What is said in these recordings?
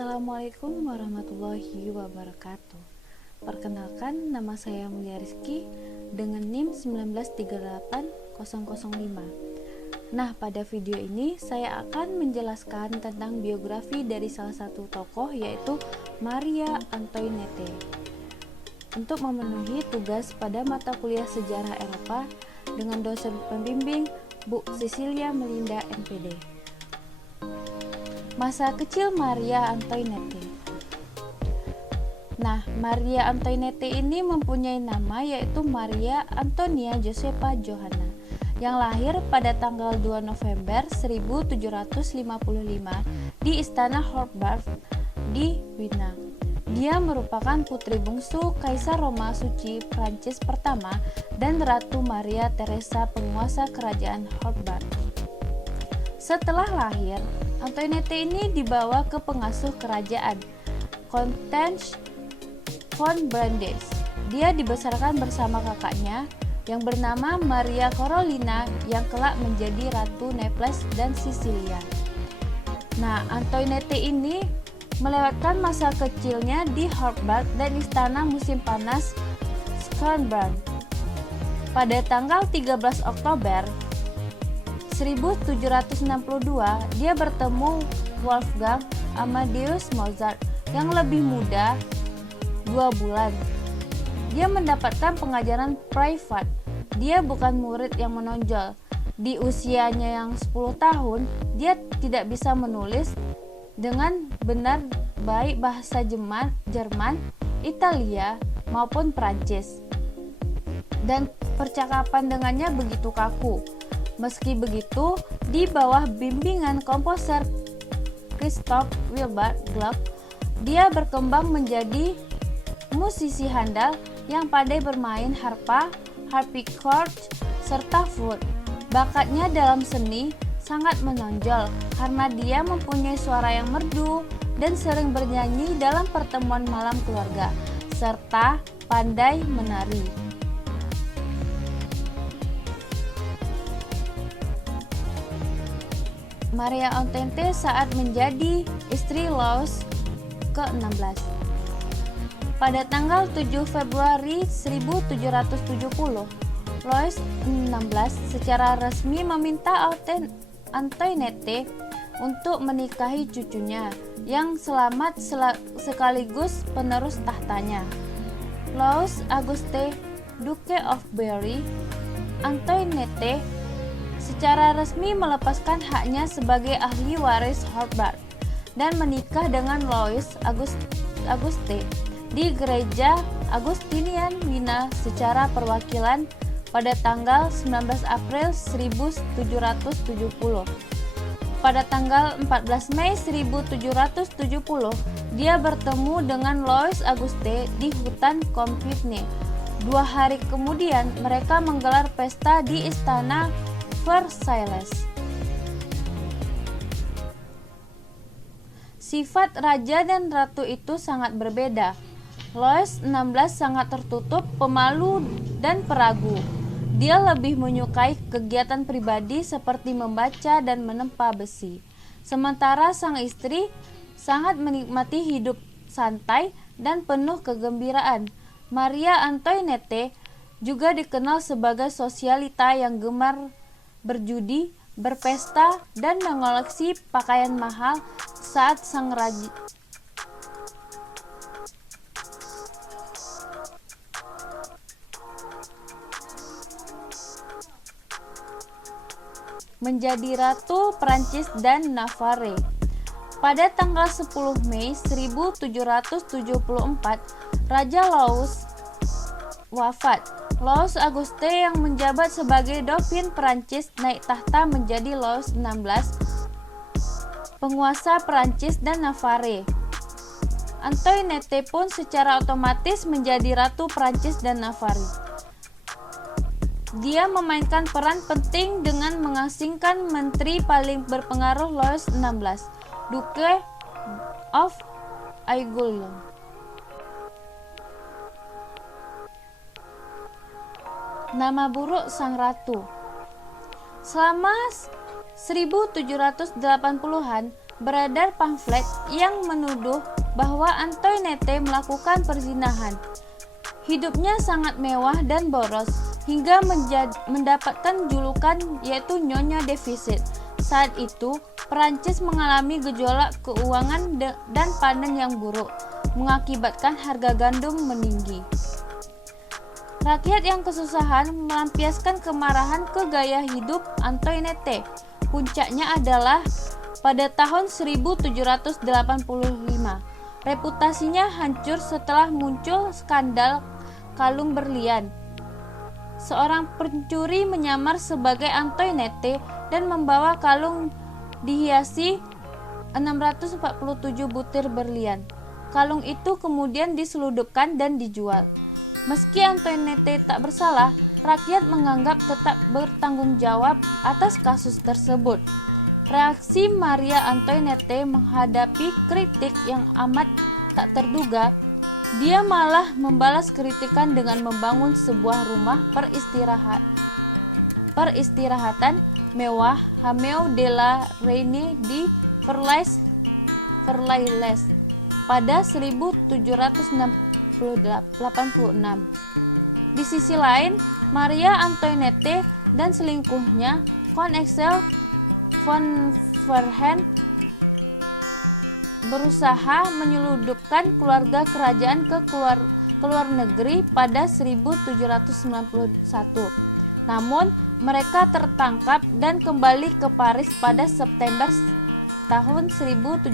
Assalamualaikum warahmatullahi wabarakatuh. Perkenalkan, nama saya Mulia Rizky dengan NIM 1938005. Nah, pada video ini saya akan menjelaskan tentang biografi dari salah satu tokoh, yaitu Maria Antoinette. Untuk memenuhi tugas pada mata kuliah sejarah Eropa dengan dosen pembimbing Bu Cecilia Melinda MPD. Masa kecil Maria Antoinette. Nah, Maria Antoinette ini mempunyai nama yaitu Maria Antonia Josepha Johanna yang lahir pada tanggal 2 November 1755 di Istana Hofburg di Wina. Dia merupakan putri bungsu Kaisar Roma Suci Prancis pertama dan Ratu Maria Theresa penguasa kerajaan Hofburg. Setelah lahir, Antoinette ini dibawa ke pengasuh kerajaan, Constance von Brandes. Dia dibesarkan bersama kakaknya yang bernama Maria Carolina yang kelak menjadi Ratu Naples dan Sisilia. Nah, Antoinette ini melewatkan masa kecilnya di Hofburg dan istana musim panas Schönbrunn. Pada tanggal 13 Oktober 1762, dia bertemu Wolfgang Amadeus Mozart yang lebih muda 2 bulan. Dia mendapatkan pengajaran privat. Dia bukan murid yang menonjol. Di usianya yang 10 tahun, dia tidak bisa menulis dengan benar baik bahasa Jerman, Italia maupun Prancis. Dan percakapan dengannya begitu kaku. Meski begitu, di bawah bimbingan komposer Christoph Willibald Gluck, dia berkembang menjadi musisi handal yang pandai bermain harpa, harpsichord, serta flute. Bakatnya dalam seni sangat menonjol karena dia mempunyai suara yang merdu dan sering bernyanyi dalam pertemuan malam keluarga, serta pandai menari. Maria Antoinette saat menjadi istri Louis ke-16. Pada tanggal 7 Februari 1770, Louis XVI secara resmi meminta Antoinette untuk menikahi cucunya yang selamat sekaligus penerus tahtanya, Louis Auguste, Duke of Berry. Antoinette secara resmi melepaskan haknya sebagai ahli waris Hofburg dan menikah dengan Louis Auguste di gereja Augustinian Wina secara perwakilan pada tanggal 19 April 1770. Pada tanggal 14 Mei 1770, dia bertemu dengan Louis Auguste di hutan Compiègne. 2 hari kemudian, mereka menggelar pesta di istana Versailles. Sifat raja dan ratu itu sangat berbeda. Louis XVI sangat tertutup, pemalu, dan peragu. Dia lebih menyukai kegiatan pribadi seperti membaca dan menempa besi. Sementara sang istri sangat menikmati hidup santai dan penuh kegembiraan. Maria Antoinette juga dikenal sebagai sosialita yang gemar berjudi, berpesta, dan mengoleksi pakaian mahal saat sang raja menjadi Ratu Prancis dan Navarre. Pada tanggal 10 Mei 1774, Raja Louis wafat. Louis Auguste yang menjabat sebagai Dauphin Prancis naik tahta menjadi Louis XVI, penguasa Prancis dan Navarre. Antoinette pun secara otomatis menjadi Ratu Prancis dan Navarre. Dia memainkan peran penting dengan mengasingkan menteri paling berpengaruh Louis XVI, Duke of Angoulême. Nama buruk sang ratu. Selama 1780-an, beredar pamflet yang menuduh bahwa Antoinette melakukan perzinahan. Hidupnya sangat mewah dan boros, hingga mendapatkan julukan yaitu Nyonya Defisit. Saat itu, Perancis mengalami gejolak keuangan dan panen yang buruk, mengakibatkan harga gandum meninggi. Rakyat yang kesusahan melampiaskan kemarahan ke gaya hidup Antoinette. Puncaknya adalah pada tahun 1785. Reputasinya hancur setelah muncul skandal kalung berlian. Seorang pencuri menyamar sebagai Antoinette dan membawa kalung dihiasi 647 butir berlian. Kalung itu kemudian diselundupkan dan dijual. Meski Antoinette tak bersalah, rakyat menganggap tetap bertanggung jawab atas kasus tersebut. Reaksi Maria Antoinette menghadapi kritik yang amat tak terduga. Dia malah membalas kritikan dengan membangun sebuah rumah peristirahatan mewah Hameo de la Reine di Versailles pada 1786. Di sisi lain, Maria Antoinette dan selingkuhnya Count Axel von Verheyen berusaha menyelundupkan keluarga kerajaan ke luar negeri pada 1791. Namun, mereka tertangkap dan kembali ke Paris pada September tahun 1791.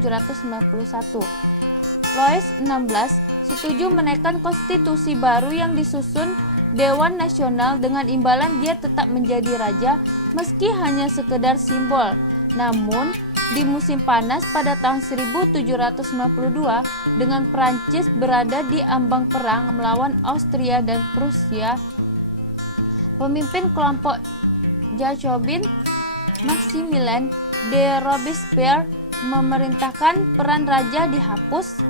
Louis XVI setuju menaikkan konstitusi baru yang disusun Dewan Nasional dengan imbalan dia tetap menjadi raja meski hanya sekedar simbol. Namun, di musim panas pada tahun 1792 dengan Prancis berada di ambang perang melawan Austria dan Prusia, pemimpin kelompok Jacobin Maximilien de Robespierre memerintahkan peran raja dihapus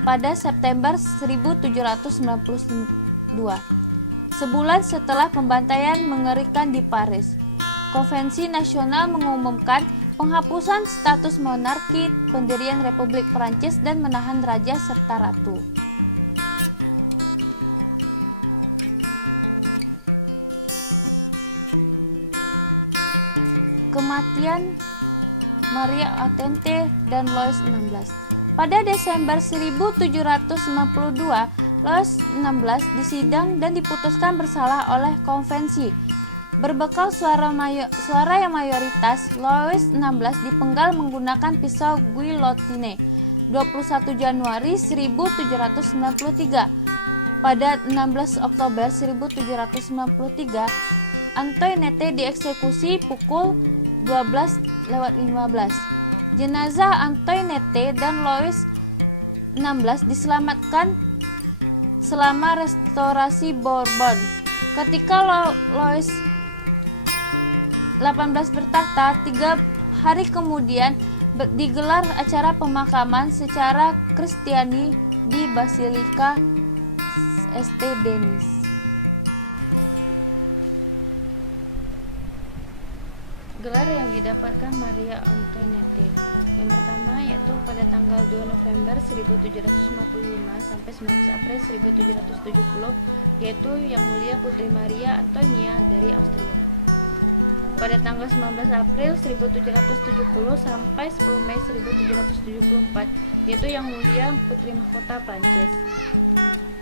pada September 1792, sebulan setelah pembantaian mengerikan di Paris. Konvensi Nasional mengumumkan penghapusan status monarki, pendirian Republik Prancis, dan menahan raja serta ratu. Kematian Maria Antoinette dan Louis XVI. Pada Desember 1792, Louis XVI disidang dan diputuskan bersalah oleh konvensi. Berbekal suara yang mayoritas, Louis XVI dipenggal menggunakan pisau guillotine 21 Januari 1793. Pada 16 Oktober 1793, Antoinette dieksekusi pukul 12:15. Jenazah Antoinette dan Louis XVI diselamatkan selama restorasi Bourbon. Ketika Louis XVIII bertahta, 3 hari kemudian digelar acara pemakaman secara Kristiani di Basilika St. Denis. Gelar yang didapatkan Maria Antoinette. Yang pertama yaitu pada tanggal 2 November 1755 sampai 19 April 1770, yaitu Yang Mulia Putri Maria Antonia dari Austria. Pada tanggal 19 April 1770 sampai 10 Mei 1774, yaitu Yang Mulia Putri Mahkota Prancis.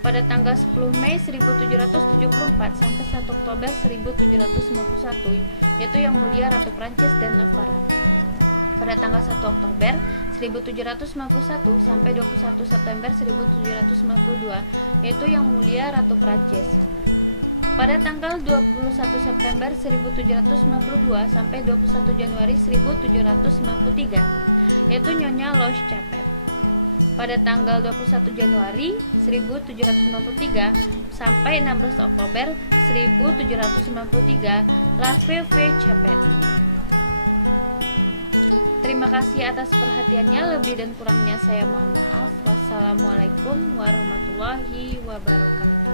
Pada tanggal 10 Mei 1774 sampai 1 Oktober 1791, yaitu Yang Mulia Ratu Prancis dan Navarra. Pada tanggal 1 Oktober 1791 sampai 21 September 1792, yaitu Yang Mulia Ratu Prancis. Pada tanggal 21 September 1792 sampai 21 Januari 1793, yaitu Nyonya Louis Capet. Pada tanggal 21 Januari 1793 sampai 16 Oktober 1793, La Feve Capet. Terima kasih atas perhatiannya, lebih dan kurangnya saya mohon maaf. Wassalamualaikum warahmatullahi wabarakatuh.